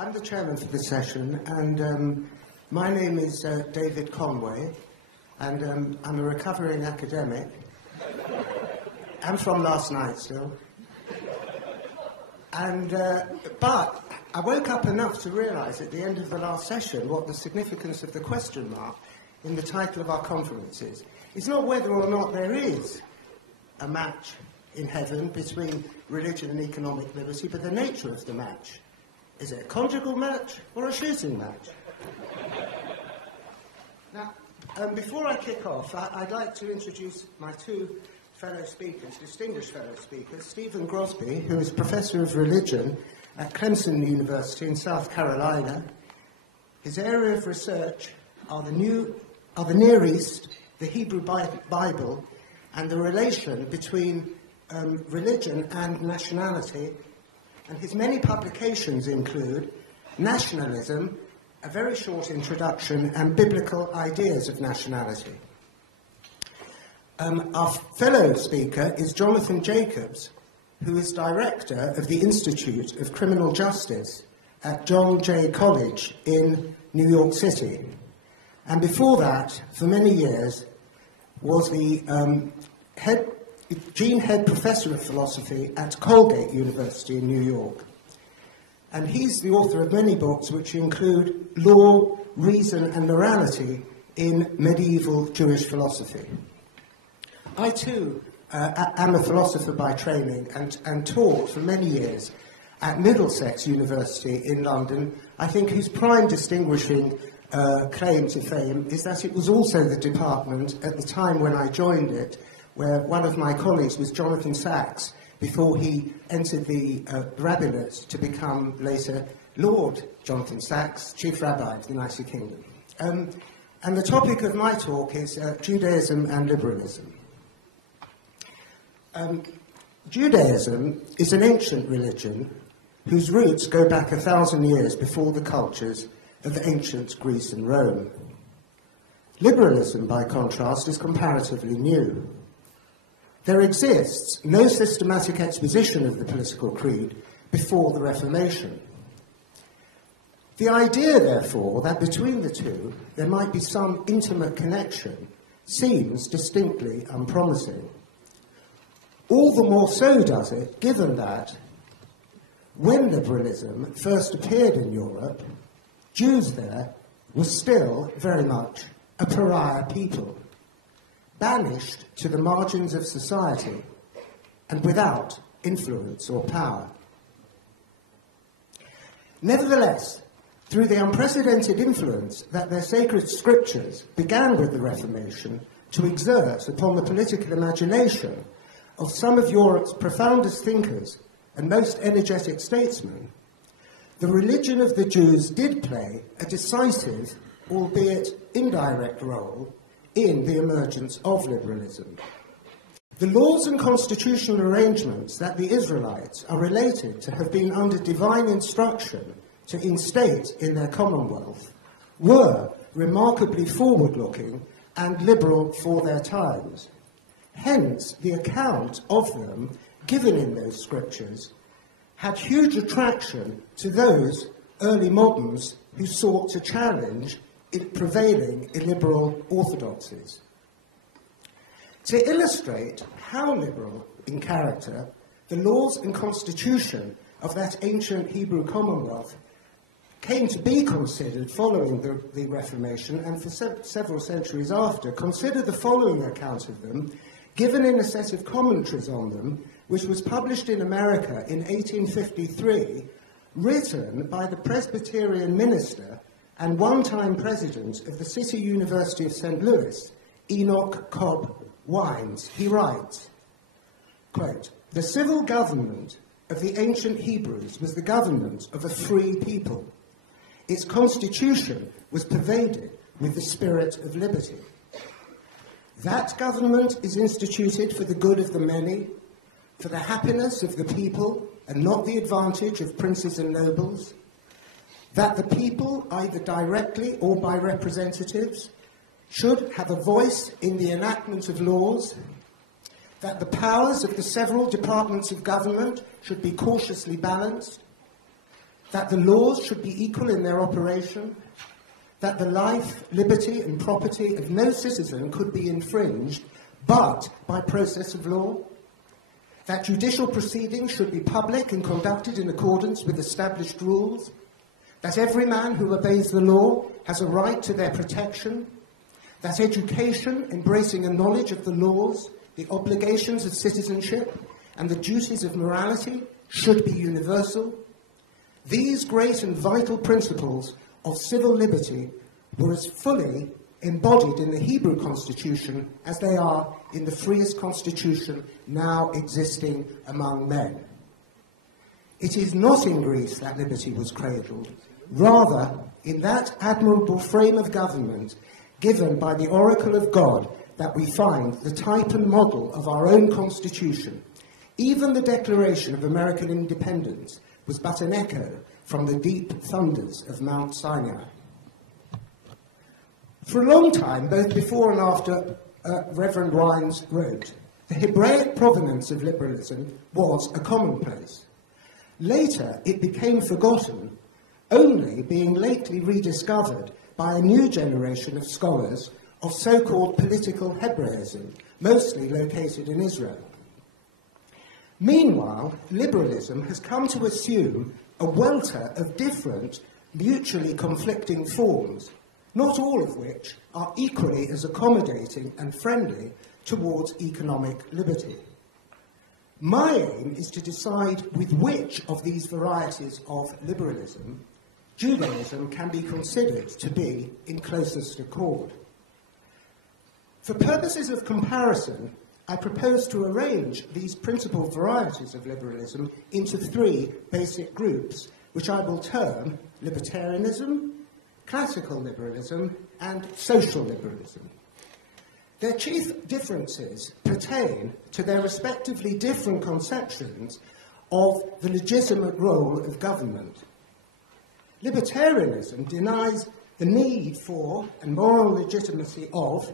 I'm the chairman for the session, and my name is David Conway, and I'm a recovering academic. I'm from last night still. And but I woke up enough to realise at the end of the last session what the significance of the question mark in the title of our conference is. It's not whether or not there is a match in heaven between religion and economic liberty, but the nature of the match. Is it a conjugal match or a shooting match? Now, before I kick off, I'd like to introduce my two fellow speakers, distinguished fellow speakers, Stephen Grosby, who is Professor of Religion at Clemson University in South Carolina. His area of research are the Near East, the Hebrew Bible, and the relation between religion and nationality. And his many publications include Nationalism, a very short introduction, and Biblical Ideas of Nationality. Our fellow speaker is Jonathan Jacobs, who is director of the Institute of Criminal Justice at John Jay College in New York City. And before that, for many years, was the head professor of philosophy at Colgate University in New York. And he's the author of many books which include Law, Reason and Morality in Medieval Jewish Philosophy. I too am a philosopher by training and taught for many years at Middlesex University in London, I think whose prime distinguishing claim to fame is that it was also the department at the time when I joined it where one of my colleagues was Jonathan Sacks before he entered the rabbinate to become later Lord Jonathan Sacks, Chief Rabbi of the United Kingdom. And the topic of my talk is Judaism and Liberalism. Judaism is an ancient religion whose roots go back 1,000 years before the cultures of ancient Greece and Rome. Liberalism, by contrast, is comparatively new. There exists no systematic exposition of the political creed before the Reformation. The idea, therefore, that between the two there might be some intimate connection seems distinctly unpromising. All the more so does it, given that when liberalism first appeared in Europe, Jews there were still very much a pariah people, banished to the margins of society and without influence or power. Nevertheless, through the unprecedented influence that their sacred scriptures began with the Reformation to exert upon the political imagination of some of Europe's profoundest thinkers and most energetic statesmen, the religion of the Jews did play a decisive, albeit indirect, role in the emergence of liberalism. The laws and constitutional arrangements that the Israelites are related to have been under divine instruction to instate in their commonwealth were remarkably forward-looking and liberal for their times. Hence, the account of them given in those scriptures had huge attraction to those early moderns who sought to challenge prevailing illiberal orthodoxies. To illustrate how liberal in character the laws and constitution of that ancient Hebrew commonwealth came to be considered following the Reformation and for several centuries after, consider the following account of them, given in a set of commentaries on them, which was published in America in 1853, written by the Presbyterian minister and one-time president of the City University of St. Louis, Enoch Cobb Wines. He writes, quote, "The civil government of the ancient Hebrews was the government of a free people. Its constitution was pervaded with the spirit of liberty. That government is instituted for the good of the many, for the happiness of the people, and not the advantage of princes and nobles. That the people, either directly or by representatives, should have a voice in the enactment of laws. That the powers of the several departments of government should be cautiously balanced. that the laws should be equal in their operation, that the life, liberty and property of no citizen could be infringed but by process of law, that judicial proceedings should be public and conducted in accordance with established rules, that every man who obeys the law has a right to their protection, that education, embracing a knowledge of the laws, the obligations of citizenship, and the duties of morality should be universal. These great and vital principles of civil liberty were as fully embodied in the Hebrew constitution as they are in the freest constitution now existing among men. It is not in Greece that liberty was cradled, rather in that admirable frame of government given by the oracle of God that we find the type and model of our own constitution. Even the Declaration of American Independence was but an echo from the deep thunders of Mount Sinai. For a long time, both before and after Reverend Rines wrote, the Hebraic provenance of liberalism was a commonplace. Later, it became forgotten, only being lately rediscovered by a new generation of scholars of so-called political Hebraism, mostly located in Israel. Meanwhile, liberalism has come to assume a welter of different, mutually conflicting forms, not all of which are equally as accommodating and friendly towards economic liberty. My aim is to decide with which of these varieties of liberalism Judaism can be considered to be in closest accord. For purposes of comparison, I propose to arrange these principal varieties of liberalism into three basic groups, which I will term libertarianism, classical liberalism, and social liberalism. Their chief differences pertain to their respectively different conceptions of the legitimate role of government. Libertarianism denies the need for and moral legitimacy of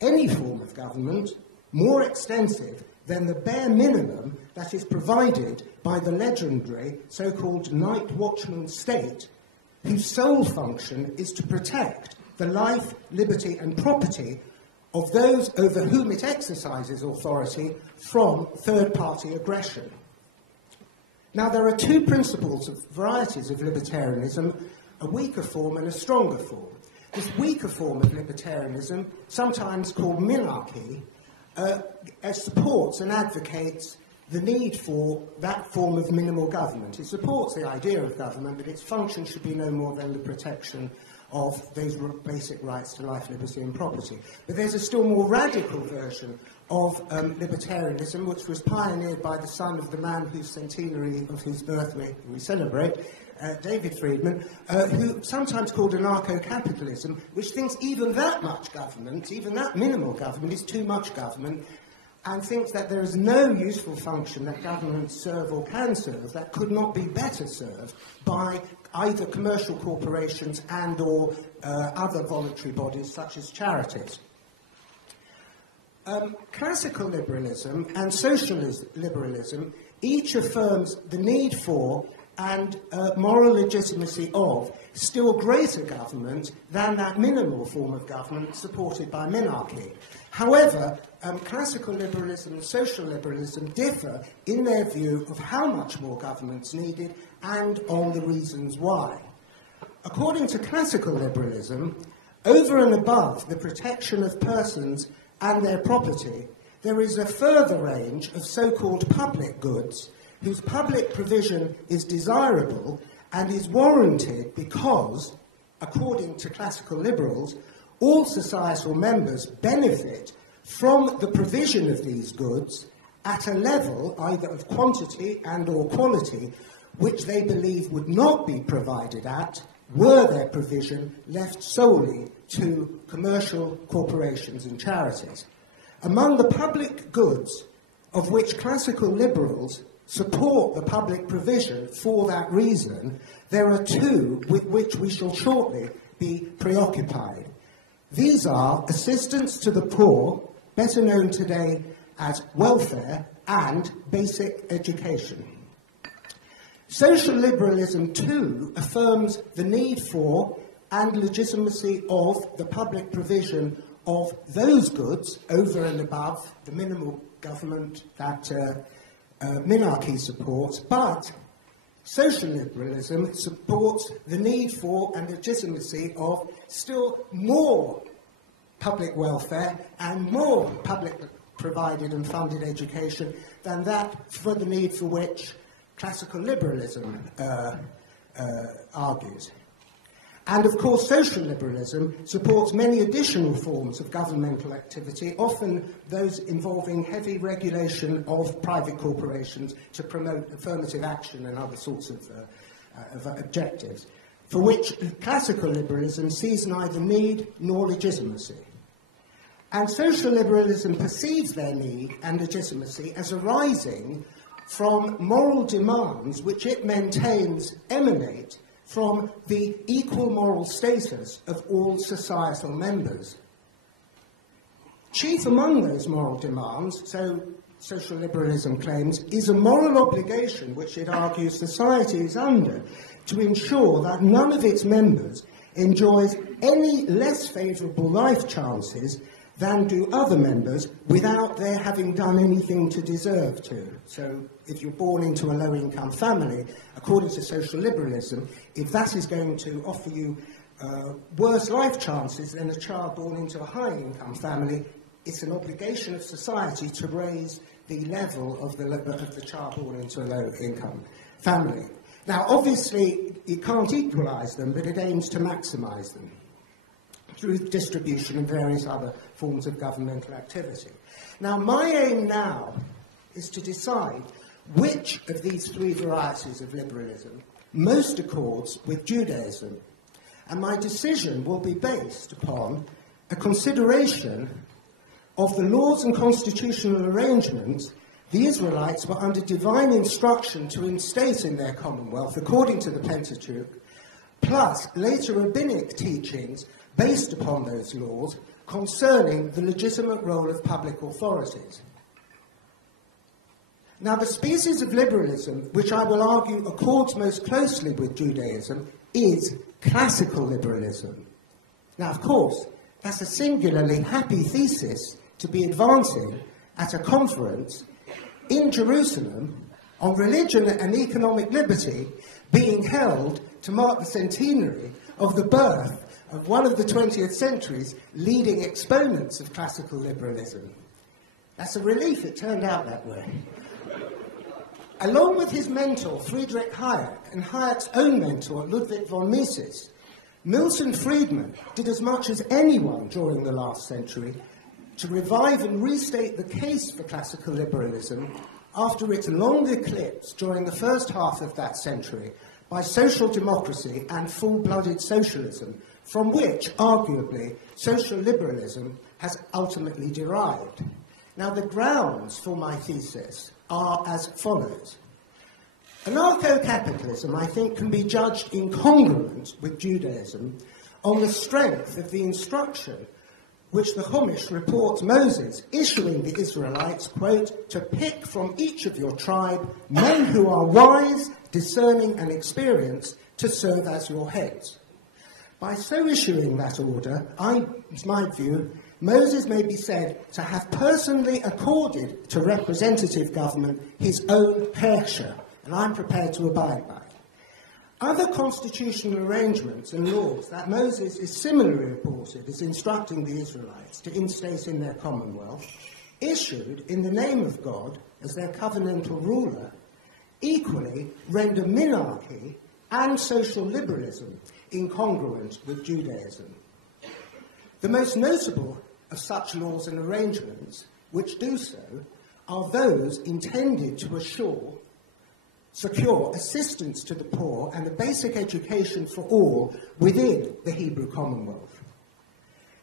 any form of government more extensive than the bare minimum that is provided by the legendary so-called night watchman state, whose sole function is to protect the life, liberty and property of those over whom it exercises authority from third-party aggression. Now, there are two principles of varieties of libertarianism, a weaker form and a stronger form. This weaker form of libertarianism, sometimes called minarchy, supports and advocates the need for that form of minimal government. It supports the idea of government, but its function should be no more than the protection of those basic rights to life, liberty and property. But there's a still more radical version of libertarianism, which was pioneered by the son of the man whose centenary of his birth we celebrate, David Friedman, who sometimes called anarcho-capitalism, which thinks even that much government, even that minimal government, is too much government, and thinks that there is no useful function that governments serve or can serve that could not be better served by either commercial corporations and or other voluntary bodies such as charities. Classical liberalism and socialist liberalism each affirms the need for and moral legitimacy of still greater government than that minimal form of government supported by minarchy. However, classical liberalism and social liberalism differ in their view of how much more government's needed and on the reasons why. According to classical liberalism, over and above the protection of persons and their property, there is a further range of so-called public goods whose public provision is desirable and is warranted because, according to classical liberals, all societal members benefit from the provision of these goods at a level either of quantity and or quality which they believe would not be provided at were their provision left solely to commercial corporations and charities. Among the public goods of which classical liberals support the public provision for that reason, there are two with which we shall shortly be preoccupied. These are assistance to the poor, better known today as welfare, and basic education. Social liberalism, too, affirms the need for and legitimacy of the public provision of those goods over and above the minimal government that minarchy supports, but social liberalism supports the need for and legitimacy of still more public welfare and more public provided and funded education than that for the need for which classical liberalism argues. And of course, social liberalism supports many additional forms of governmental activity, often those involving heavy regulation of private corporations to promote affirmative action and other sorts of objectives, for which classical liberalism sees neither need nor legitimacy. And social liberalism perceives their need and legitimacy as arising from moral demands which it maintains emanate from the equal moral status of all societal members. Chief among those moral demands, so social liberalism claims, is a moral obligation which it argues society is under to ensure that none of its members enjoys any less favourable life chances than do other members without their having done anything to deserve to. So if you're born into a low-income family, according to social liberalism, if that is going to offer you worse life chances than a child born into a high-income family, it's an obligation of society to raise the level of the child born into a low-income family. Now, obviously, it can't equalise them, but it aims to maximise them through distribution and various other forms of governmental activity. Now, my aim now is to decide which of these three varieties of liberalism most accords with Judaism. And my decision will be based upon a consideration of the laws and constitutional arrangements the Israelites were under divine instruction to instate in their commonwealth according to the Pentateuch, plus later rabbinic teachings based upon those laws concerning the legitimate role of public authorities. Now, the species of liberalism which I will argue accords most closely with Judaism is classical liberalism. Now, of course, that's a singularly happy thesis to be advancing at a conference in Jerusalem on religion and economic liberty being held to mark the centenary of the birth of one of the 20th century's leading exponents of classical liberalism. That's a relief it turned out that way. Along with his mentor, Friedrich Hayek, and Hayek's own mentor, Ludwig von Mises, Milton Friedman did as much as anyone during the last century to revive and restate the case for classical liberalism after its long eclipse during the first half of that century by social democracy and full-blooded socialism, from which, arguably, social liberalism has ultimately derived. Now, the grounds for my thesis are as follows. Anarcho-capitalism, I think, can be judged incongruent with Judaism on the strength of the instruction which the Chumash reports Moses issuing the Israelites, quote, to pick from each of your tribe men who are wise, discerning and experienced to serve as your heads. By so issuing that order, it's my view, Moses may be said to have personally accorded to representative government his own Hersher, and I'm prepared to abide by it. Other constitutional arrangements and laws that Moses is similarly reported as instructing the Israelites to instate in their commonwealth, issued in the name of God as their covenantal ruler, equally render minarchy and social liberalism incongruent with Judaism. The most notable of such laws and arrangements which do so are those intended to secure assistance to the poor and a basic education for all within the Hebrew Commonwealth.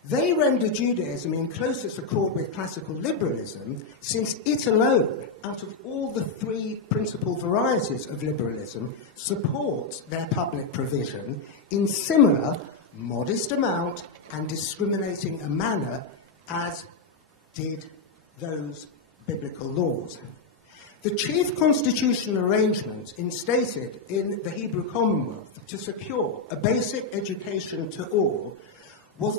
They render Judaism in closest accord with classical liberalism, since it alone, out of all the three principal varieties of liberalism, supports their public provision in similar, modest amount and discriminating a manner as did those biblical laws. The chief constitutional arrangement instated in the Hebrew Commonwealth to secure a basic education to all was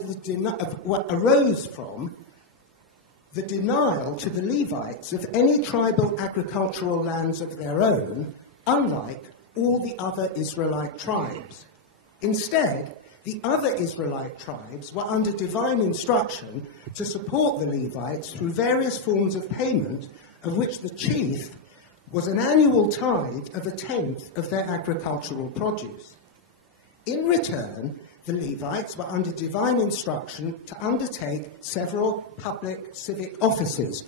what arose from the denial to the Levites of any tribal agricultural lands of their own, unlike all the other Israelite tribes. Instead, the other Israelite tribes were under divine instruction to support the Levites through various forms of payment, of which the chief was an annual tithe of 1/10 of their agricultural produce. In return, the Levites were under divine instruction to undertake several public civic offices,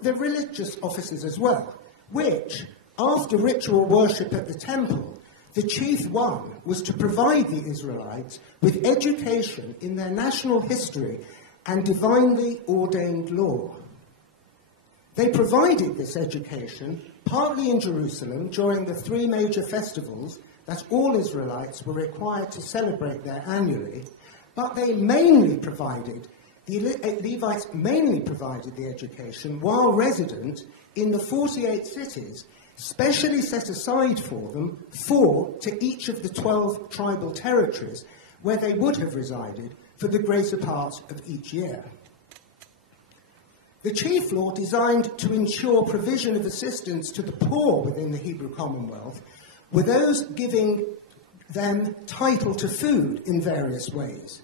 the religious offices as well, which, after ritual worship at the temple, the chief one was to provide the Israelites with education in their national history and divinely ordained law. They provided this education partly in Jerusalem during the 3 major festivals that all Israelites were required to celebrate there annually, but they mainly provided, the Levites mainly provided the education while resident in the 48 cities specially set aside for them, 4 to each of the 12 tribal territories where they would have resided for the greater part of each year. The chief law, designed to ensure provision of assistance to the poor within the Hebrew Commonwealth, were those giving them title to food in various ways.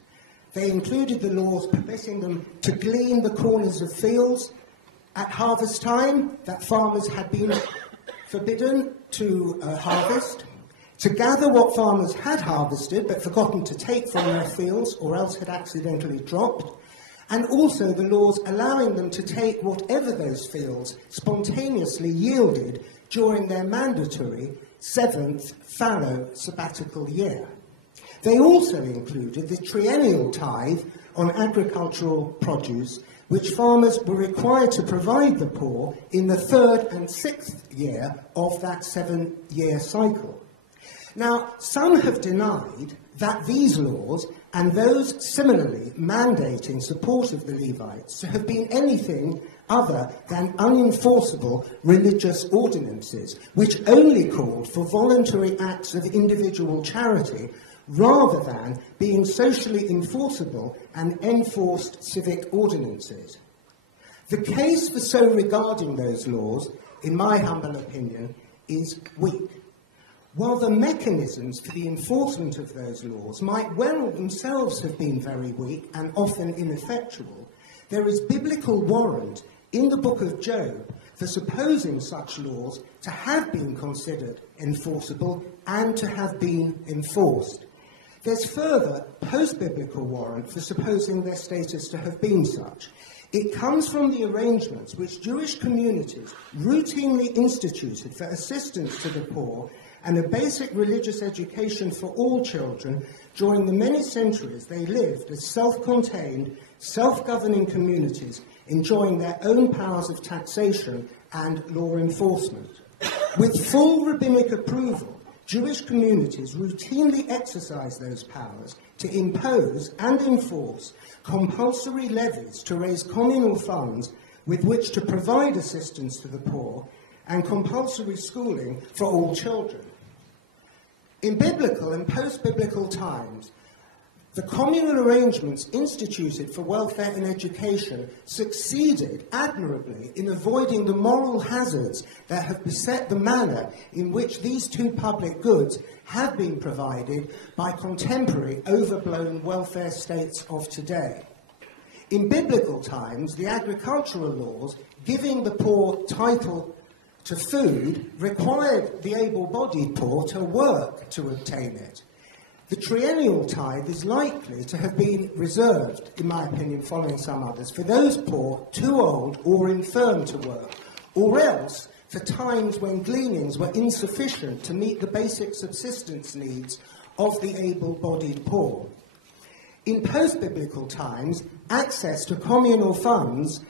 They included the laws permitting them to glean the corners of fields at harvest time that farmers had been forbidden to harvest, to gather what farmers had harvested but forgotten to take from their fields or else had accidentally dropped, and also the laws allowing them to take whatever those fields spontaneously yielded during their mandatory 7th fallow sabbatical year. They also included the triennial tithe on agricultural produce, which farmers were required to provide the poor in the 3rd and 6th year of that 7-year cycle. Now, some have denied that these laws and those similarly mandating support of the Levites to have been anything other than unenforceable religious ordinances, which only called for voluntary acts of individual charity rather than being socially enforceable and enforced civic ordinances. The case for so regarding those laws, in my humble opinion, is weak. While the mechanisms for the enforcement of those laws might well themselves have been very weak and often ineffectual, there is biblical warrant in the book of Job for supposing such laws to have been considered enforceable and to have been enforced. There's further post-biblical warrant for supposing their status to have been such. It comes from the arrangements which Jewish communities routinely instituted for assistance to the poor and a basic religious education for all children during the many centuries they lived as self-contained, self-governing communities enjoying their own powers of taxation and law enforcement. With full rabbinic approval, Jewish communities routinely exercise those powers to impose and enforce compulsory levies to raise communal funds with which to provide assistance to the poor and compulsory schooling for all children. In biblical and post-biblical times, the communal arrangements instituted for welfare and education succeeded admirably in avoiding the moral hazards that have beset the manner in which these two public goods have been provided by contemporary overblown welfare states of today. In biblical times, the agricultural laws giving the poor title to food required the able-bodied poor to work to obtain it. The triennial tithe is likely to have been reserved, in my opinion, following some others, for those poor too old or infirm to work, or else for times when gleanings were insufficient to meet the basic subsistence needs of the able-bodied poor. In post-biblical times, access to communal funds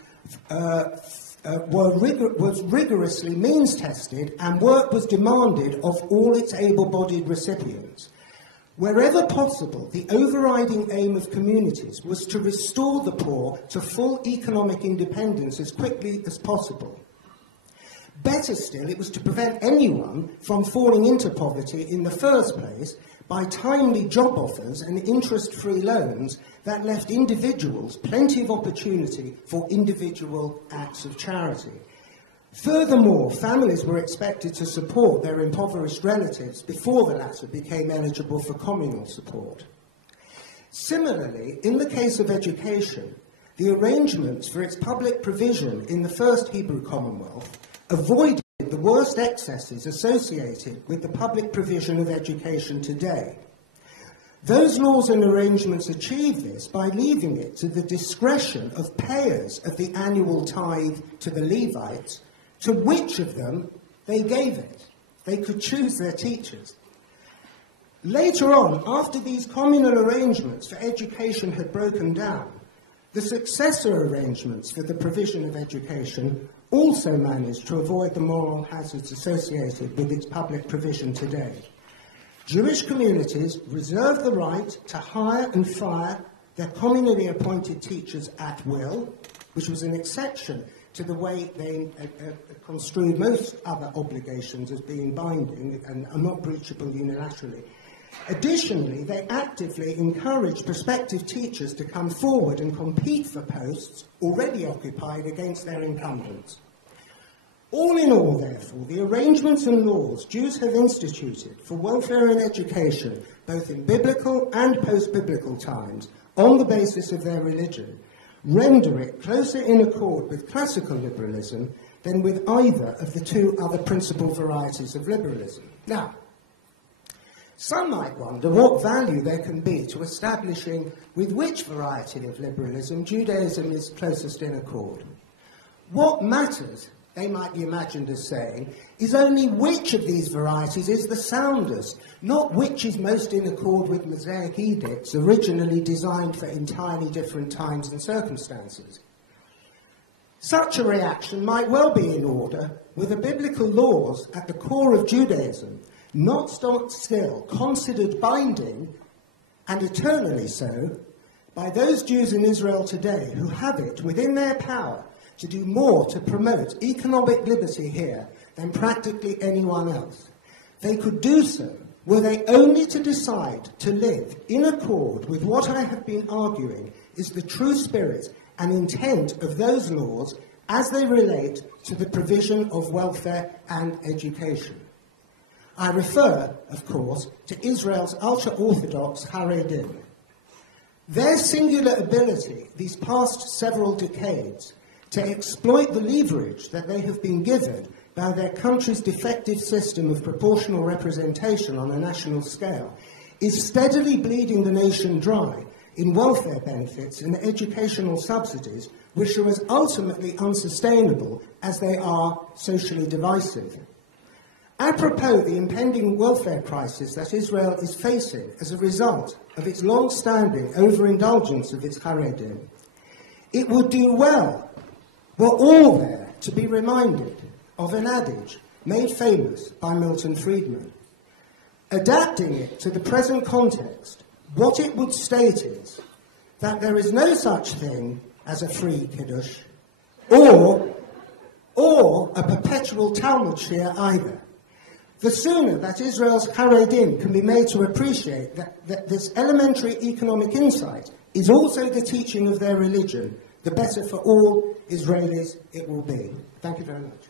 was rigorously means-tested, and work was demanded of all its able-bodied recipients. Wherever possible, the overriding aim of communities was to restore the poor to full economic independence as quickly as possible. Better still, it was to prevent anyone from falling into poverty in the first place by timely job offers and interest-free loans that left individuals plenty of opportunity for individual acts of charity. Furthermore, families were expected to support their impoverished relatives before the latter became eligible for communal support. Similarly, in the case of education, the arrangements for its public provision in the First Hebrew Commonwealth avoided the worst excesses associated with the public provision of education today. Those laws and arrangements achieved this by leaving it to the discretion of payers of the annual tithe to the Levites to which of them they gave it. They could choose their teachers. Later on, after these communal arrangements for education had broken down, the successor arrangements for the provision of education also managed to avoid the moral hazards associated with its public provision today. Jewish communities reserved the right to hire and fire their communally appointed teachers at will, which was an exception to the way they construed most other obligations as being binding and are not breachable unilaterally. Additionally, they actively encouraged prospective teachers to come forward and compete for posts already occupied against their incumbents. All in all, therefore, the arrangements and laws Jews have instituted for welfare and education, both in biblical and post-biblical times, on the basis of their religion, render it closer in accord with classical liberalism than with either of the two other principal varieties of liberalism. Now, some might wonder what value there can be to establishing with which variety of liberalism Judaism is closest in accord. What matters, they might be imagined as saying, is only which of these varieties is the soundest, not which is most in accord with Mosaic edicts originally designed for entirely different times and circumstances. Such a reaction might well be in order with the biblical laws at the core of Judaism, not still considered binding, and eternally so, by those Jews in Israel today who have it within their power to do more to promote economic liberty here than practically anyone else. They could do so were they only to decide to live in accord with what I have been arguing is the true spirit and intent of those laws as they relate to the provision of welfare and education. I refer, of course, to Israel's ultra-Orthodox Haredim. Their singular ability these past several decades to exploit the leverage that they have been given by their country's defective system of proportional representation on a national scale is steadily bleeding the nation dry in welfare benefits and educational subsidies which are as ultimately unsustainable as they are socially divisive. Apropos the impending welfare crisis that Israel is facing as a result of its long-standing overindulgence of its Haredim, it would do well, were all there, to be reminded of an adage made famous by Milton Friedman. Adapting it to the present context, what it would state is that there is no such thing as a free kiddush, or a perpetual Talmud shir either. The sooner that Israel's Haredim can be made to appreciate that this elementary economic insight is also the teaching of their religion, the better for all Israelis it will be. Thank you very much.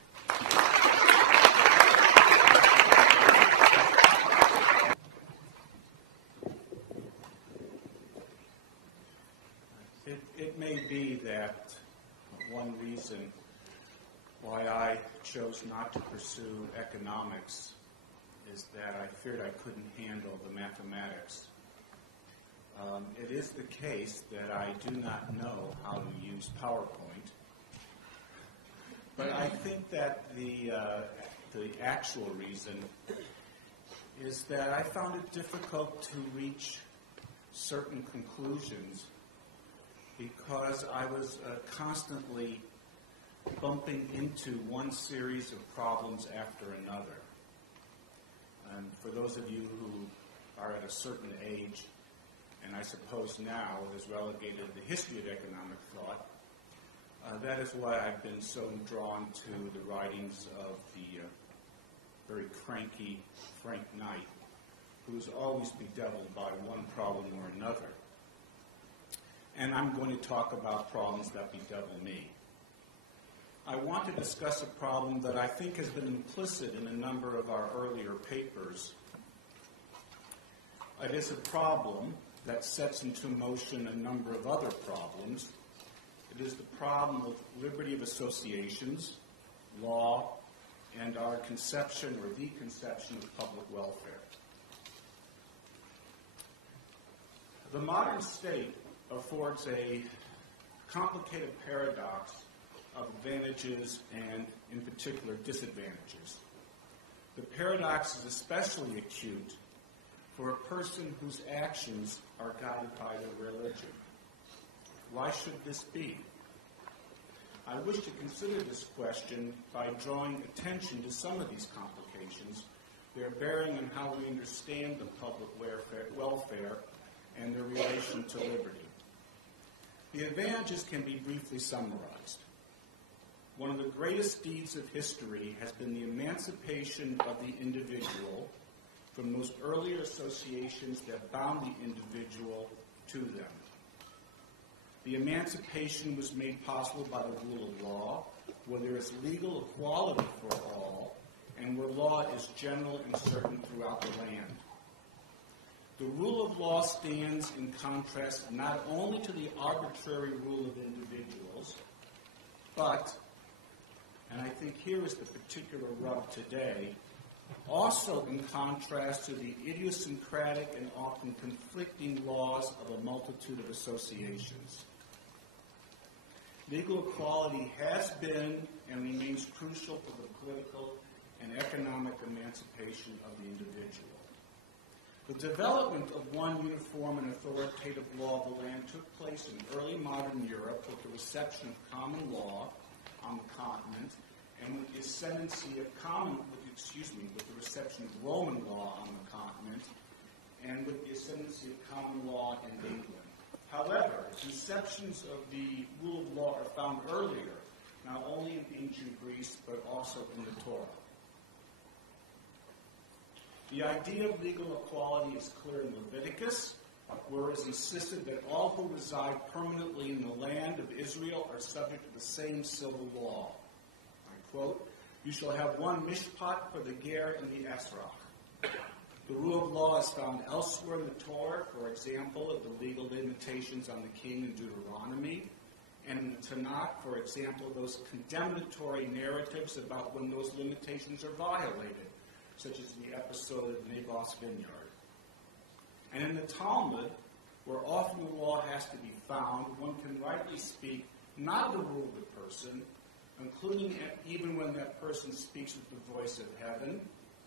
It may be that one reason why I chose not to pursue economics is that I feared I couldn't handle the mathematics. It is the case that I do not know how to use PowerPoint, but I think that the actual reason is that I found it difficult to reach certain conclusions because I was constantly bumping into one series of problems after another. And for those of you who are at a certain age, and I suppose now is relegated to the history of economic thought, That is why I've been so drawn to the writings of the very cranky Frank Knight, who's always bedeviled by one problem or another. And I'm going to talk about problems that bedevil me. I want to discuss a problem that I think has been implicit in a number of our earlier papers. It is a problem that sets into motion a number of other problems. It is the problem of liberty of associations, law, and our conception or deconception of public welfare. The modern state affords a complicated paradox of advantages and, in particular, disadvantages. The paradox is especially acute for a person whose actions are guided by their religion. Why should this be? I wish to consider this question by drawing attention to some of these complications, their bearing on how we understand the public welfare and their relation to liberty. The advantages can be briefly summarized. One of the greatest deeds of history has been the emancipation of the individual from those earlier associations that bound the individual to them. The emancipation was made possible by the rule of law, where there is legal equality for all, and where law is general and certain throughout the land. The rule of law stands in contrast not only to the arbitrary rule of individuals, but, and I think here is the particular rub today, also in contrast to the idiosyncratic and often conflicting laws of a multitude of associations. Legal equality has been and remains crucial for the political and economic emancipation of the individual. The development of one uniform and authoritative law of the land took place in early modern Europe with the reception of common law on the continent and with the ascendancy of with the reception of Roman law on the continent and with the ascendancy of common law in England. However, conceptions of the rule of law are found earlier, not only in ancient Greece, but also in the Torah. The idea of legal equality is clear in Leviticus, where it is insisted that all who reside permanently in the land of Israel are subject to the same civil law. I quote, "You shall have one mishpat for the ger and the esrach." The rule of law is found elsewhere in the Torah, for example, of the legal limitations on the king in Deuteronomy, and in the Tanakh, for example, those condemnatory narratives about when those limitations are violated, such as the episode of Naboth's vineyard. And in the Talmud, where often the law has to be found, one can rightly speak not of the rule of the person, including even when that person speaks with the voice of heaven,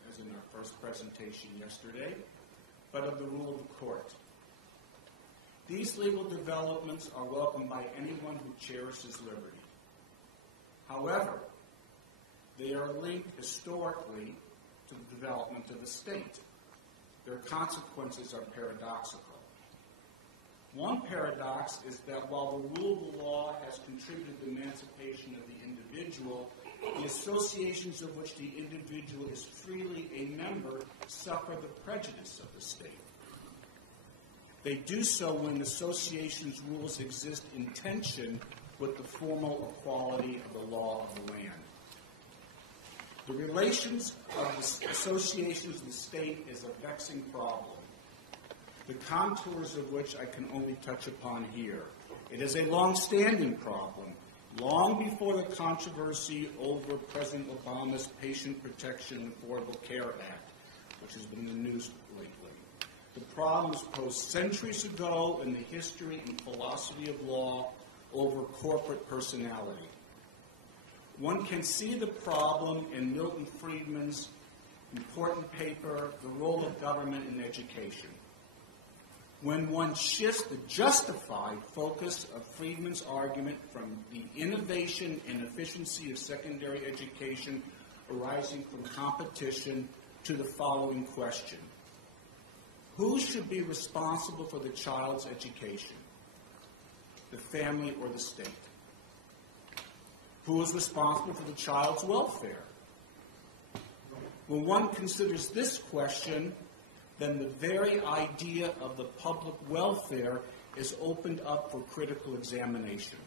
as in our first presentation yesterday, but of the rule of the court. These legal developments are welcomed by anyone who cherishes liberty. However, they are linked historically to the development of the state. Their consequences are paradoxical. One paradox is that while the rule of law has contributed to the emancipation of the individual, the associations of which the individual is freely a member suffer the prejudice of the state. They do so when the association's rules exist in tension with the formal equality of the law of the land. The relations of the associations of the state is a vexing problem, the contours of which I can only touch upon here. It is a long-standing problem, long before the controversy over President Obama's Patient Protection and Affordable Care Act, which has been in the news lately. The problem was posed centuries ago in the history and philosophy of law over corporate personality. One can see the problem in Milton Friedman's important paper, The Role of Government in Education. When one shifts the justified focus of Friedman's argument from the innovation and efficiency of secondary education arising from competition to the following question: who should be responsible for the child's education, the family or the state? Who is responsible for the child's welfare? When one considers this question, then the very idea of the public welfare is opened up for critical examination.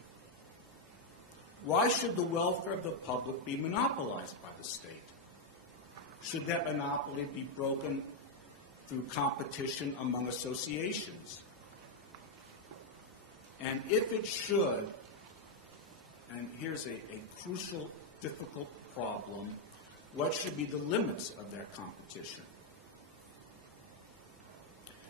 Why should the welfare of the public be monopolized by the state? Should that monopoly be broken through competition among associations? And if it should, and here's a crucial, difficult problem, what should be the limits of that competition?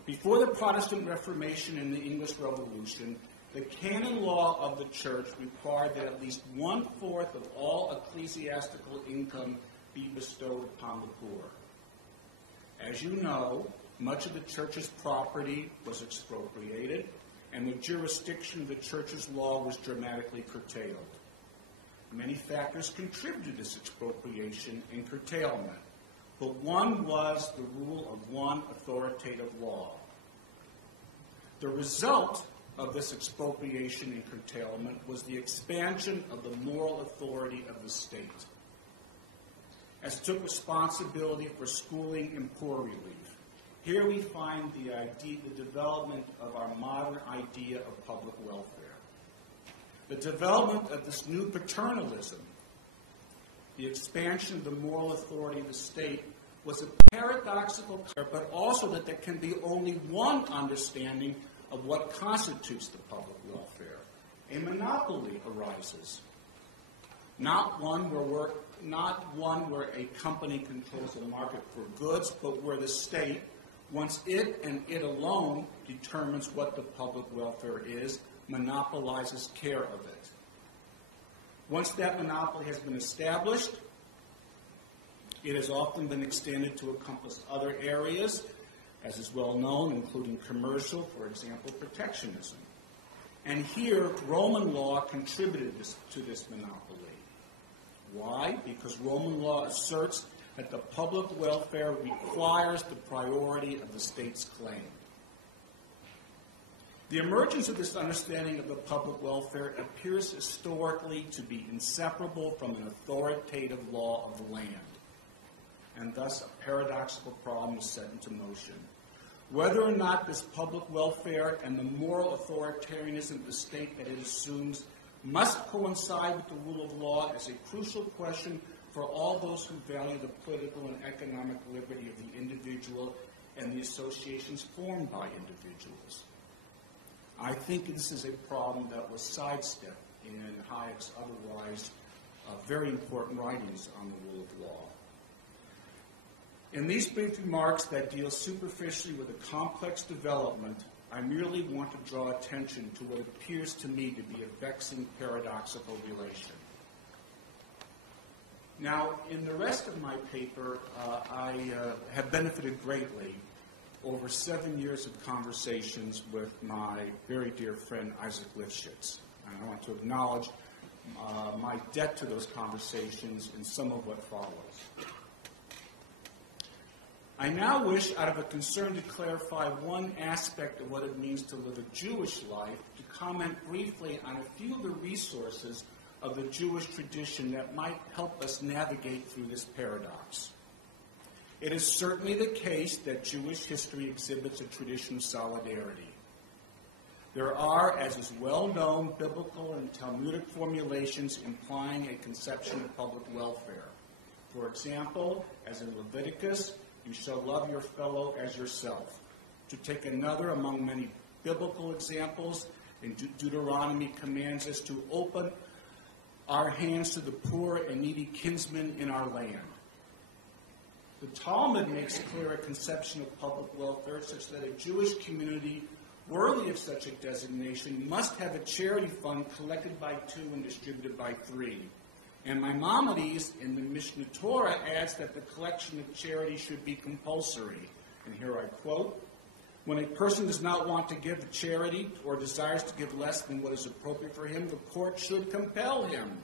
Before the Protestant Reformation and the English Revolution, the canon law of the church required that at least 1/4 of all ecclesiastical income be bestowed upon the poor. As you know, much of the church's property was expropriated, and the jurisdiction of the church's law was dramatically curtailed. Many factors contributed to this expropriation and curtailment, but one was the rule of one authoritative law. The result of this expropriation and curtailment was the expansion of the moral authority of the state, as it took responsibility for schooling and poor relief. Here we find the development of our modern idea of public welfare. The development of this new paternalism, the expansion of the moral authority of the state, was a paradoxical, but also that there can be only one understanding of what constitutes the public welfare. A monopoly arises, not one where a company controls the market for goods, but where the state, once it and it alone determines what the public welfare is, monopolizes care of it. Once that monopoly has been established, it has often been extended to encompass other areas, as is well known, including commercial, for example, protectionism. And here, Roman law contributed to this monopoly. Why? Because Roman law asserts that the public welfare requires the priority of the state's claim. The emergence of this understanding of the public welfare appears historically to be inseparable from an authoritative law of the land, and thus a paradoxical problem is set into motion. Whether or not this public welfare and the moral authoritarianism of the state that it assumes must coincide with the rule of law is a crucial question for all those who value the political and economic liberty of the individual and the associations formed by individuals. I think this is a problem that was sidestepped in Hayek's otherwise very important writings on the rule of law. In these brief remarks that deal superficially with a complex development, I merely want to draw attention to what appears to me to be a vexing paradoxical relation. Now, in the rest of my paper, I have benefited greatly over 7 years of conversations with my very dear friend Isaac Lifshitz. And I want to acknowledge my debt to those conversations in some of what follows. I now wish, out of a concern to clarify one aspect of what it means to live a Jewish life, to comment briefly on a few of the resources of the Jewish tradition that might help us navigate through this paradox. It is certainly the case that Jewish history exhibits a tradition of solidarity. There are, as is well known, biblical and Talmudic formulations implying a conception of public welfare. For example, as in Leviticus, you shall love your fellow as yourself. To take another among many biblical examples, in Deuteronomy commands us to open our hands to the poor and needy kinsmen in our land. The Talmud makes clear a conception of public welfare such that a Jewish community worthy of such a designation must have a charity fund collected by 2 and distributed by 3. And Maimonides in the Mishnah Torah adds that the collection of charity should be compulsory. And here I quote, "When a person does not want to give charity or desires to give less than what is appropriate for him, the court should compel him.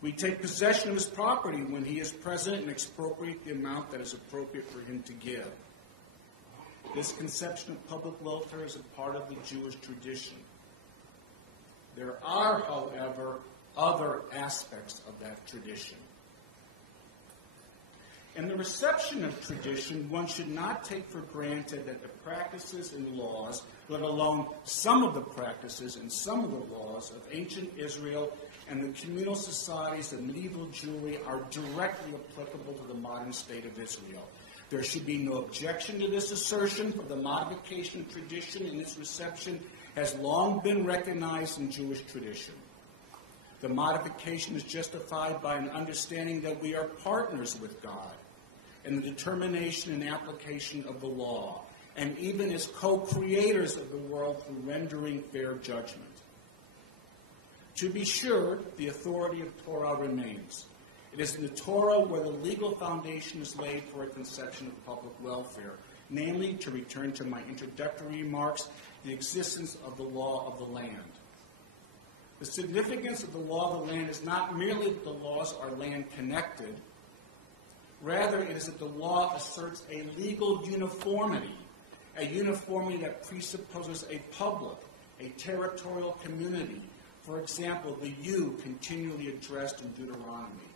We take possession of his property when he is present and expropriate the amount that is appropriate for him to give." This conception of public welfare is a part of the Jewish tradition. There are, however, other aspects of that tradition. In the reception of tradition, one should not take for granted that the practices and laws, let alone some of the practices and some of the laws of ancient Israel and the communal societies of medieval Jewry are directly applicable to the modern state of Israel. There should be no objection to this assertion, for the modification of tradition in its reception has long been recognized in Jewish tradition. The modification is justified by an understanding that we are partners with God in the determination and application of the law, and even as co-creators of the world through rendering fair judgment. To be sure, the authority of Torah remains. It is in the Torah where the legal foundation is laid for a conception of public welfare, namely, to return to my introductory remarks, the existence of the law of the land. The significance of the law of the land is not merely that the laws are land-connected. Rather, it is that the law asserts a legal uniformity, a uniformity that presupposes a public, a territorial community. For example, the you continually addressed in Deuteronomy.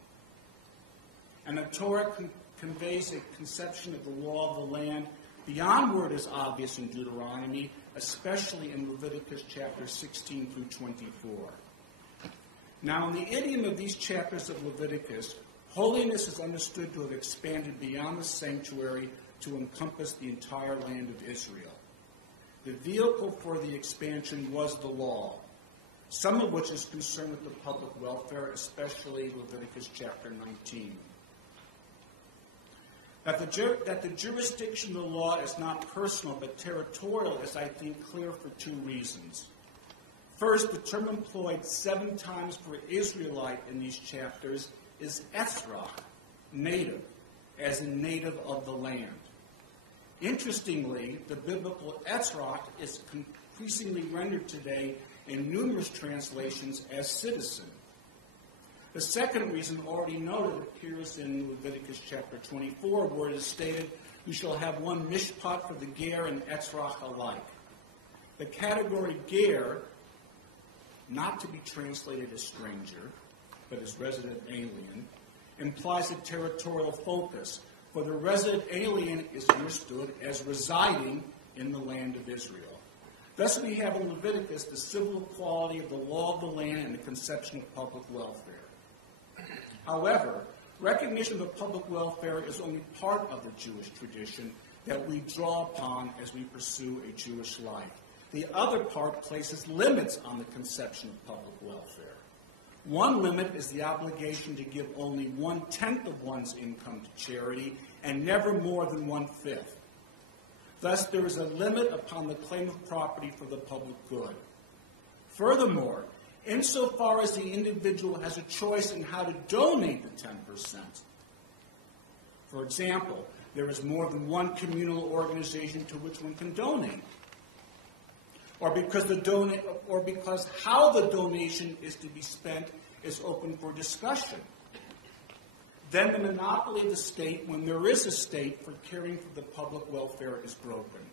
And the Torah conveys a conception of the law of the land beyond where it is obvious in Deuteronomy, especially in Leviticus chapters 16 through 24. Now, in the idiom of these chapters of Leviticus, holiness is understood to have expanded beyond the sanctuary to encompass the entire land of Israel. The vehicle for the expansion was the law, some of which is concerned with the public welfare, especially Leviticus chapter 19. That the jurisdiction of the law is not personal but territorial is, I think, clear for two reasons. First, the term employed 7 times for Israelite in these chapters is Ezrach, native, as in native of the land. Interestingly, the biblical Ezrach is increasingly rendered today in numerous translations as citizen. The second reason, already noted, appears in Leviticus chapter 24, where it is stated, "You shall have one mishpat for the ger and Ezrach alike." The category ger, not to be translated as stranger, but as resident alien, implies a territorial focus, for the resident alien is understood as residing in the land of Israel. Thus we have in Leviticus the civil equality of the law of the land and the conception of public welfare. However, recognition of the public welfare is only part of the Jewish tradition that we draw upon as we pursue a Jewish life. The other part places limits on the conception of public welfare. One limit is the obligation to give only 1/10 of one's income to charity and never more than 1/5. Thus, there is a limit upon the claim of property for the public good. Furthermore, insofar as the individual has a choice in how to donate the 10%. For example, there is more than one communal organization to which one can donate. Or because how the donation is to be spent is open for discussion. Then the monopoly of the state, when there is a state, for caring for the public welfare is broken.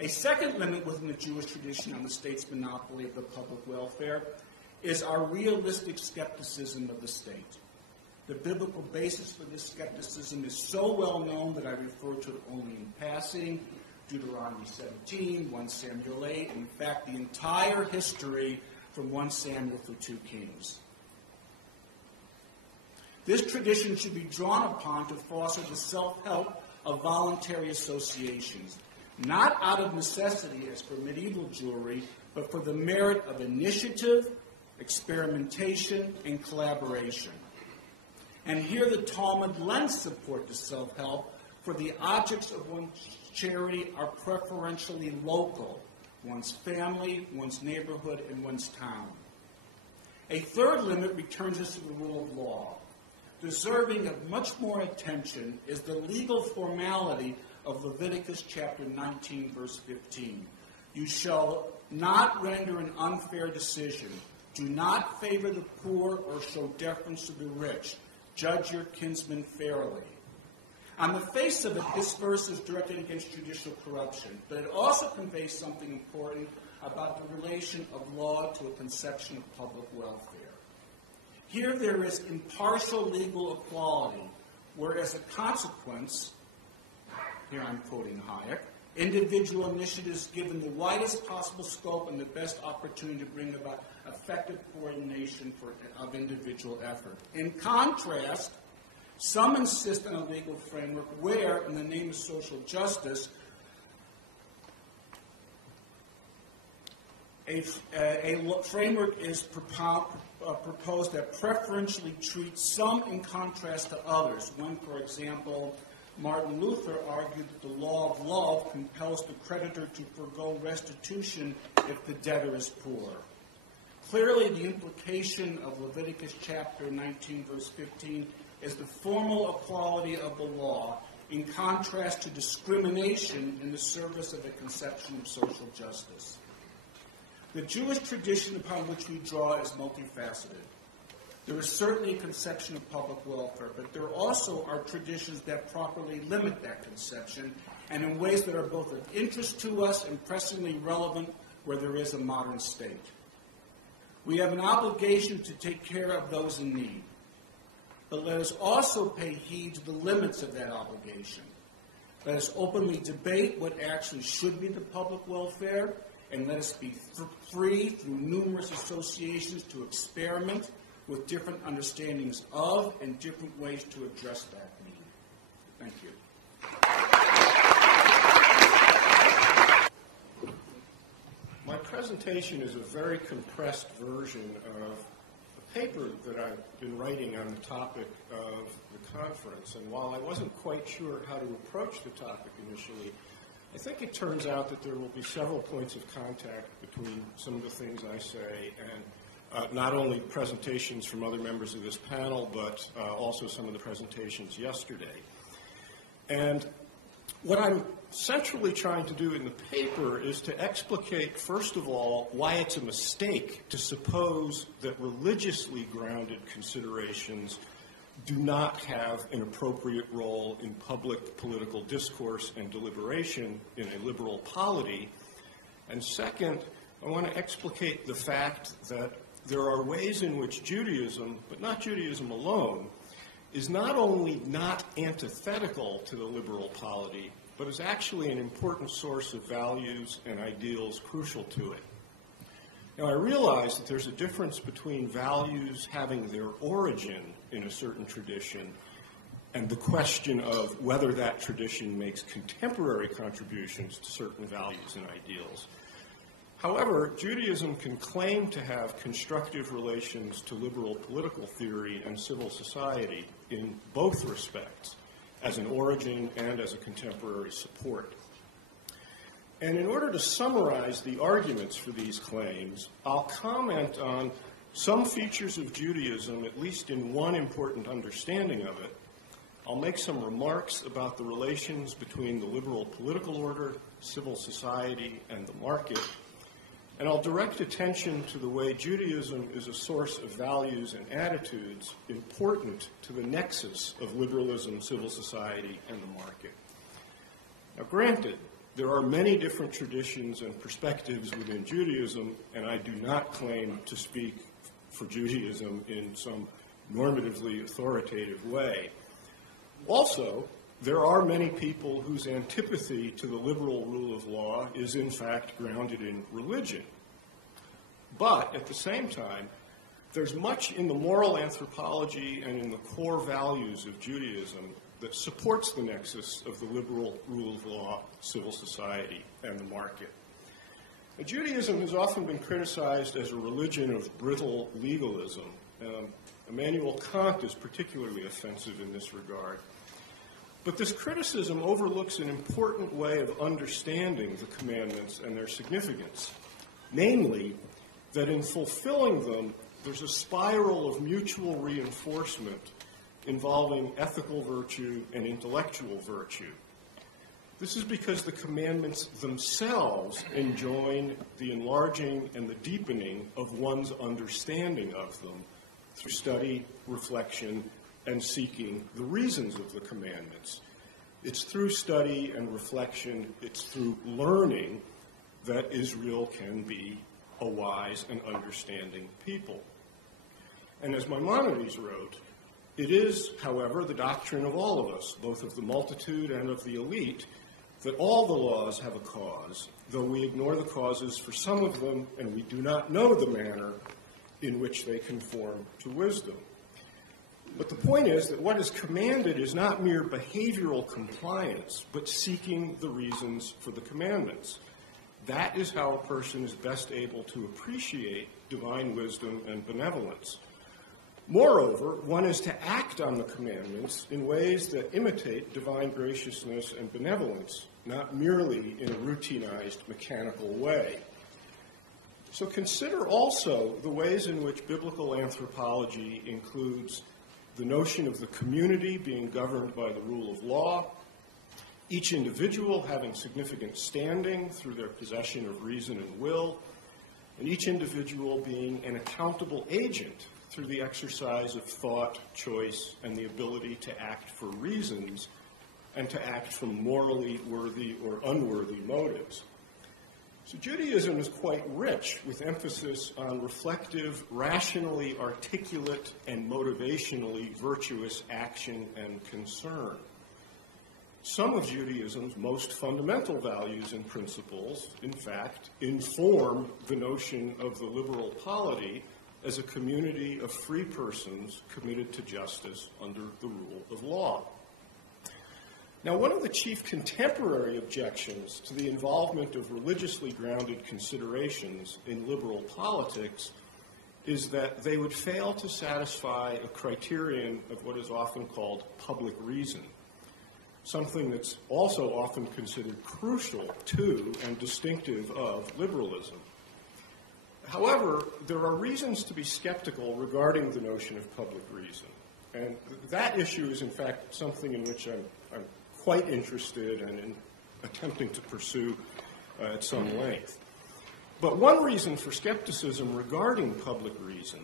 A second limit within the Jewish tradition on the state's monopoly of the public welfare is our realistic skepticism of the state. The biblical basis for this skepticism is so well known that I refer to it only in passing. Deuteronomy 17, 1 Samuel 8, and in fact the entire history from 1 Samuel through 2 Kings. This tradition should be drawn upon to foster the self-help of voluntary associations, not out of necessity as for medieval Jewry, but for the merit of initiative, experimentation, and collaboration. And here the Talmud lends support to self-help, for the objects of one's charity are preferentially local, one's family, one's neighborhood, and one's town. A third limit returns us to the rule of law. Deserving of much more attention is the legal formality of Leviticus chapter 19, verse 15. You shall not render an unfair decision. Do not favor the poor or show deference to the rich. Judge your kinsmen fairly. On the face of it, this verse is directed against judicial corruption, but it also conveys something important about the relation of law to a conception of public welfare. Here there is impartial legal equality, where as a consequence, here I'm quoting Hayek, individual initiatives given the widest possible scope and the best opportunity to bring about effective coordination of individual effort. In contrast, some insist on a legal framework where, in the name of social justice, a framework is proposed that preferentially treats some in contrast to others. When, for example, Martin Luther argued that the law of love compels the creditor to forego restitution if the debtor is poor. Clearly, the implication of Leviticus chapter 19, verse 15, is the formal equality of the law in contrast to discrimination in the service of a conception of social justice. The Jewish tradition upon which we draw is multifaceted. There is certainly a conception of public welfare, but there also are traditions that properly limit that conception and in ways that are both of interest to us and pressingly relevant where there is a modern state. We have an obligation to take care of those in need, but let us also pay heed to the limits of that obligation. Let us openly debate what actually should be the public welfare, and let us be free through numerous associations to experiment with different understandings of and different ways to address that need. Thank you. My presentation is a very compressed version of a paper that I've been writing on the topic of the conference. And while I wasn't quite sure how to approach the topic initially, I think it turns out that there will be several points of contact between some of the things I say and not only presentations from other members of this panel, but also some of the presentations yesterday. And what I'm centrally trying to do in the paper is to explicate, first of all, why it's a mistake to suppose that religiously grounded considerations do not have an appropriate role in public political discourse and deliberation in a liberal polity. And second, I want to explicate the fact that there are ways in which Judaism, but not Judaism alone, is not only not antithetical to the liberal polity, but is actually an important source of values and ideals crucial to it. Now, I realize that there's a difference between values having their origin in a certain tradition and the question of whether that tradition makes contemporary contributions to certain values and ideals. However, Judaism can claim to have constructive relations to liberal political theory and civil society in both respects, as an origin and as a contemporary support. And in order to summarize the arguments for these claims, I'll comment on some features of Judaism, at least in one important understanding of it. I'll make some remarks about the relations between the liberal political order, civil society, and the market. And I'll direct attention to the way Judaism is a source of values and attitudes important to the nexus of liberalism, civil society, and the market. Now, granted, there are many different traditions and perspectives within Judaism, and I do not claim to speak for Judaism in some normatively authoritative way. Also, there are many people whose antipathy to the liberal rule of law is in fact grounded in religion. But at the same time, there's much in the moral anthropology and in the core values of Judaism that supports the nexus of the liberal rule of law, civil society, and the market. Now, Judaism has often been criticized as a religion of brittle legalism. Immanuel Kant is particularly offensive in this regard. But this criticism overlooks an important way of understanding the commandments and their significance, namely that in fulfilling them, there's a spiral of mutual reinforcement involving ethical virtue and intellectual virtue. This is because the commandments themselves enjoin the enlarging and the deepening of one's understanding of them through study, reflection, and seeking the reasons of the commandments. It's through study and reflection, it's through learning that Israel can be a wise and understanding people. And as Maimonides wrote, it is, however, the doctrine of all of us, both of the multitude and of the elite, that all the laws have a cause, though we ignore the causes for some of them, and we do not know the manner in which they conform to wisdom. But the point is that what is commanded is not mere behavioral compliance, but seeking the reasons for the commandments. That is how a person is best able to appreciate divine wisdom and benevolence. Moreover, one is to act on the commandments in ways that imitate divine graciousness and benevolence, not merely in a routinized, mechanical way. So consider also the ways in which biblical anthropology includes the notion of the community being governed by the rule of law, each individual having significant standing through their possession of reason and will, and each individual being an accountable agent through the exercise of thought, choice, and the ability to act for reasons and to act from morally worthy or unworthy motives. So Judaism is quite rich with emphasis on reflective, rationally articulate, and motivationally virtuous action and concern. Some of Judaism's most fundamental values and principles, in fact, inform the notion of the liberal polity as a community of free persons committed to justice under the rule of law. Now, one of the chief contemporary objections to the involvement of religiously grounded considerations in liberal politics is that they would fail to satisfy a criterion of what is often called public reason, something that's also often considered crucial to and distinctive of liberalism. However, there are reasons to be skeptical regarding the notion of public reason. And that issue is, in fact, something in which I'm quite interested and in attempting to pursue at some length. But one reason for skepticism regarding public reason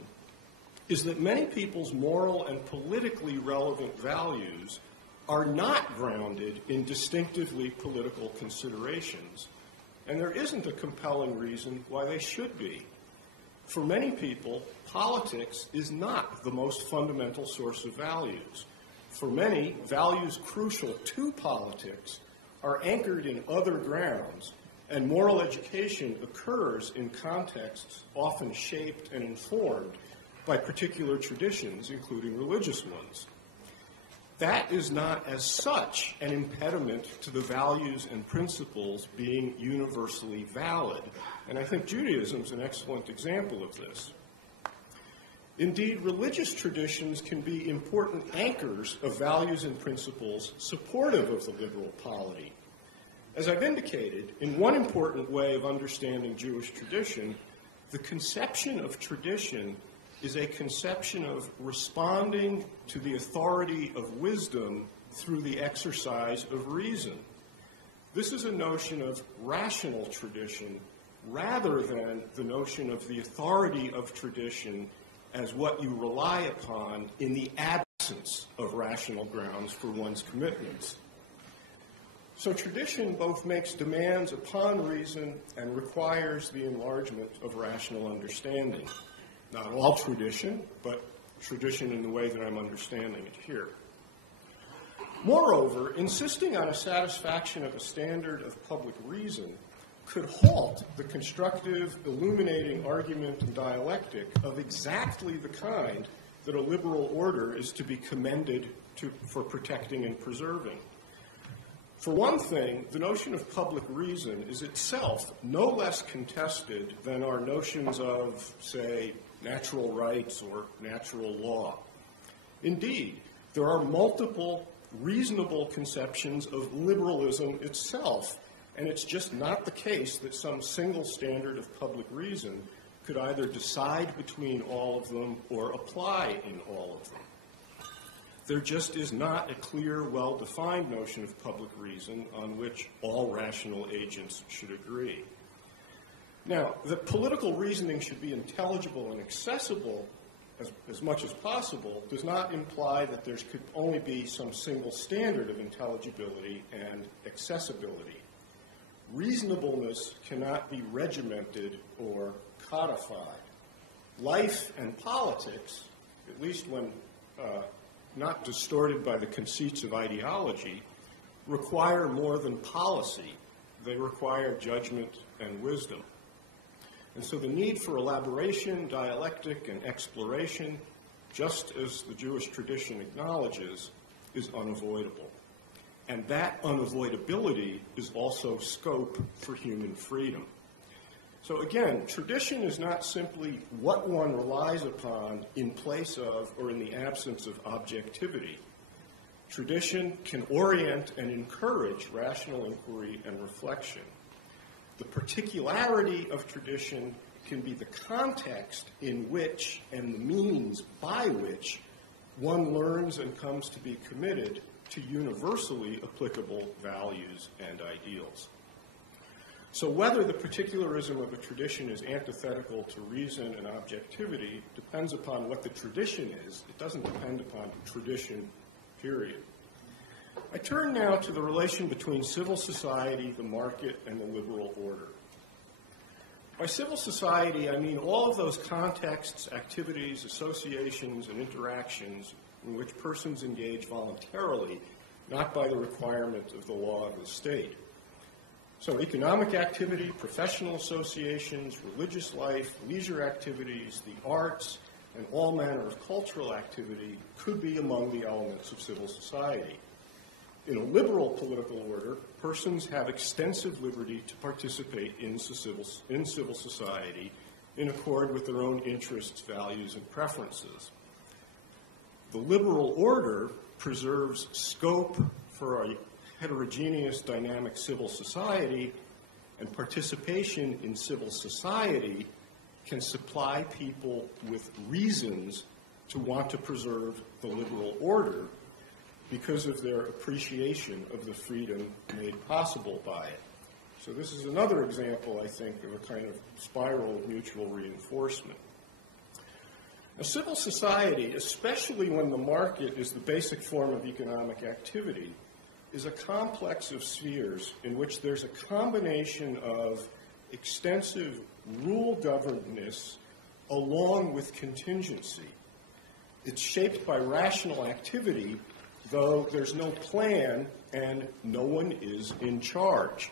is that many people's moral and politically relevant values are not grounded in distinctively political considerations, and there isn't a compelling reason why they should be. For many people, politics is not the most fundamental source of values. For many, values crucial to politics are anchored in other grounds, and moral education occurs in contexts often shaped and informed by particular traditions, including religious ones. That is not, as such, an impediment to the values and principles being universally valid, and I think Judaism is an excellent example of this. Indeed, religious traditions can be important anchors of values and principles supportive of the liberal polity. As I've indicated, in one important way of understanding Jewish tradition, the conception of tradition is a conception of responding to the authority of wisdom through the exercise of reason. This is a notion of rational tradition rather than the notion of the authority of tradition as what you rely upon in the absence of rational grounds for one's commitments. So tradition both makes demands upon reason and requires the enlargement of rational understanding. Not all tradition, but tradition in the way that I'm understanding it here. Moreover, insisting on a satisfaction of a standard of public reason could halt the constructive, illuminating argument and dialectic of exactly the kind that a liberal order is to be commended for protecting and preserving. For one thing, the notion of public reason is itself no less contested than our notions of, say, natural rights or natural law. Indeed, there are multiple reasonable conceptions of liberalism itself, and it's just not the case that some single standard of public reason could either decide between all of them or apply in all of them. There just is not a clear, well-defined notion of public reason on which all rational agents should agree. Now, that political reasoning should be intelligible and accessible as much as possible does not imply that there could only be some single standard of intelligibility and accessibility. Reasonableness cannot be regimented or codified. Life and politics, at least when not distorted by the conceits of ideology, require more than policy. They require judgment and wisdom. And so the need for elaboration, dialectic, and exploration, just as the Jewish tradition acknowledges, is unavoidable. And that unavoidability is also scope for human freedom. So again, tradition is not simply what one relies upon in place of or in the absence of objectivity. Tradition can orient and encourage rational inquiry and reflection. The particularity of tradition can be the context in which and the means by which one learns and comes to be committed to universally applicable values and ideals. So whether the particularism of a tradition is antithetical to reason and objectivity depends upon what the tradition is. It doesn't depend upon tradition, period. I turn now to the relation between civil society, the market, and the liberal order. By civil society, I mean all of those contexts, activities, associations, and interactions in which persons engage voluntarily, not by the requirement of the law of the state. So economic activity, professional associations, religious life, leisure activities, the arts, and all manner of cultural activity could be among the elements of civil society. In a liberal political order, persons have extensive liberty to participate in civil society in accord with their own interests, values, and preferences. The liberal order preserves scope for a heterogeneous, dynamic civil society, and participation in civil society can supply people with reasons to want to preserve the liberal order because of their appreciation of the freedom made possible by it. So this is another example, I think, of a kind of spiral of mutual reinforcement. A civil society, especially when the market is the basic form of economic activity, is a complex of spheres in which there's a combination of extensive rule-governedness along with contingency. It's shaped by rational activity, though there's no plan and no one is in charge.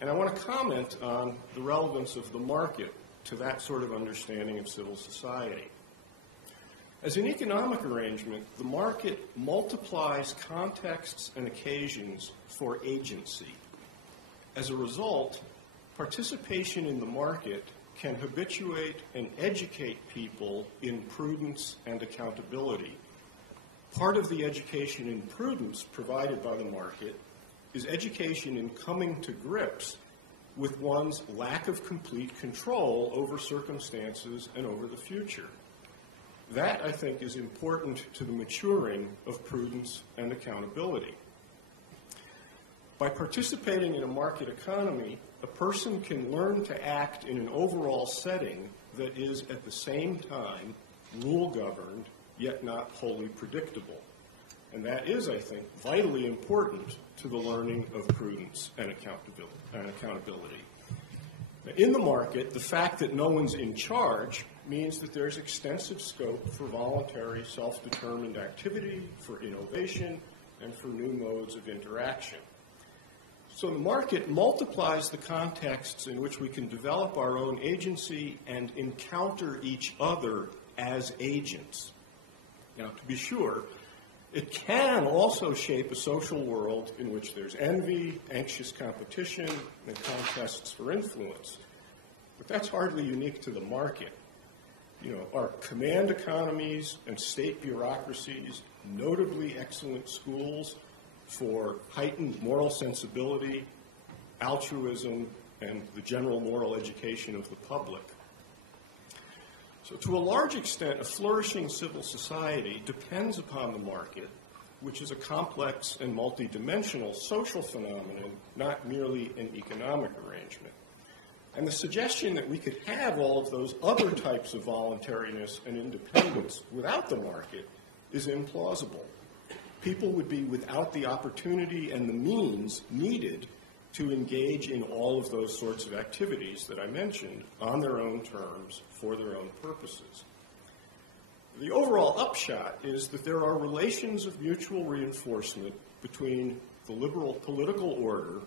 And I want to comment on the relevance of the market to that sort of understanding of civil society. As an economic arrangement, the market multiplies contexts and occasions for agency. As a result, participation in the market can habituate and educate people in prudence and accountability. Part of the education in prudence provided by the market is education in coming to grips with one's lack of complete control over circumstances and over the future. That, I think, is important to the maturing of prudence and accountability. By participating in a market economy, a person can learn to act in an overall setting that is at the same time rule-governed, yet not wholly predictable. And that is, I think, vitally important to the learning of prudence and accountability. In the market, the fact that no one's in charge means that there's extensive scope for voluntary, self-determined activity, for innovation, and for new modes of interaction. So the market multiplies the contexts in which we can develop our own agency and encounter each other as agents. Now, to be sure, it can also shape a social world in which there's envy, anxious competition, and contests for influence. But that's hardly unique to the market. Our command economies and state bureaucracies, notably excellent schools for heightened moral sensibility, altruism, and the general moral education of the public. So to a large extent, a flourishing civil society depends upon the market, which is a complex and multidimensional social phenomenon, not merely an economic arrangement. And the suggestion that we could have all of those other types of voluntariness and independence without the market is implausible. People would be without the opportunity and the means needed to engage in all of those sorts of activities that I mentioned on their own terms for their own purposes. The overall upshot is that there are relations of mutual reinforcement between the liberal political order,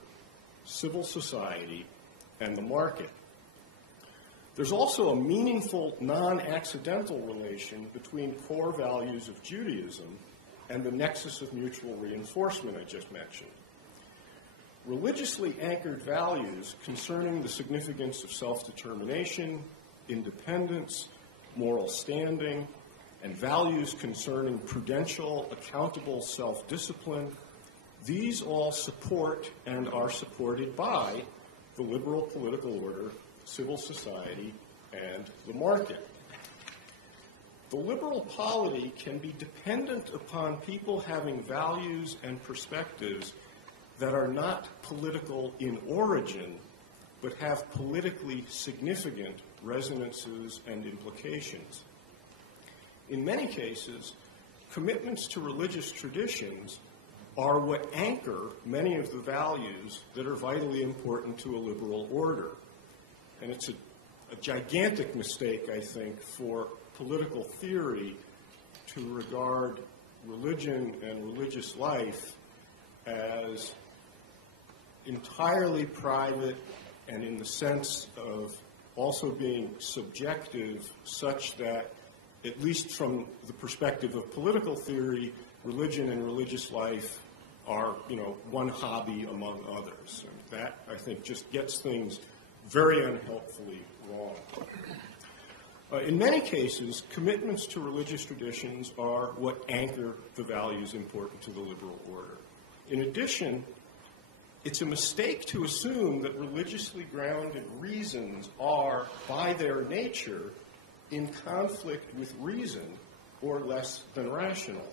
civil society, and the market. There's also a meaningful, non-accidental relation between core values of Judaism and the nexus of mutual reinforcement I just mentioned. Religiously anchored values concerning the significance of self-determination, independence, moral standing, and values concerning prudential, accountable self-discipline, these all support and are supported by the liberal political order, civil society, and the market. The liberal polity can be dependent upon people having values and perspectives that are not political in origin, but have politically significant resonances and implications. In many cases, commitments to religious traditions are what anchor many of the values that are vitally important to a liberal order. And it's a gigantic mistake, I think, for political theory to regard religion and religious life as entirely private and in the sense of also being subjective, such that, at least from the perspective of political theory, religion and religious life are, one hobby among others. And that, I think, just gets things very unhelpfully wrong. In many cases, commitments to religious traditions are what anchor the values important to the liberal order. In addition, it's a mistake to assume that religiously grounded reasons are, by their nature, in conflict with reason or less than rational.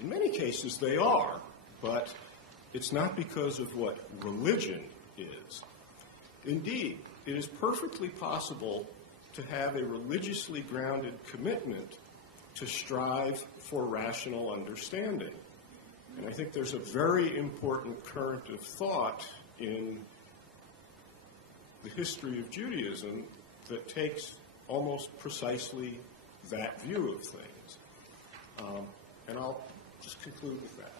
In many cases, they are, but it's not because of what religion is. Indeed, it is perfectly possible to have a religiously grounded commitment to strive for rational understanding. And I think there's a very important current of thought in the history of Judaism that takes almost precisely that view of things. And I'll just conclude with that.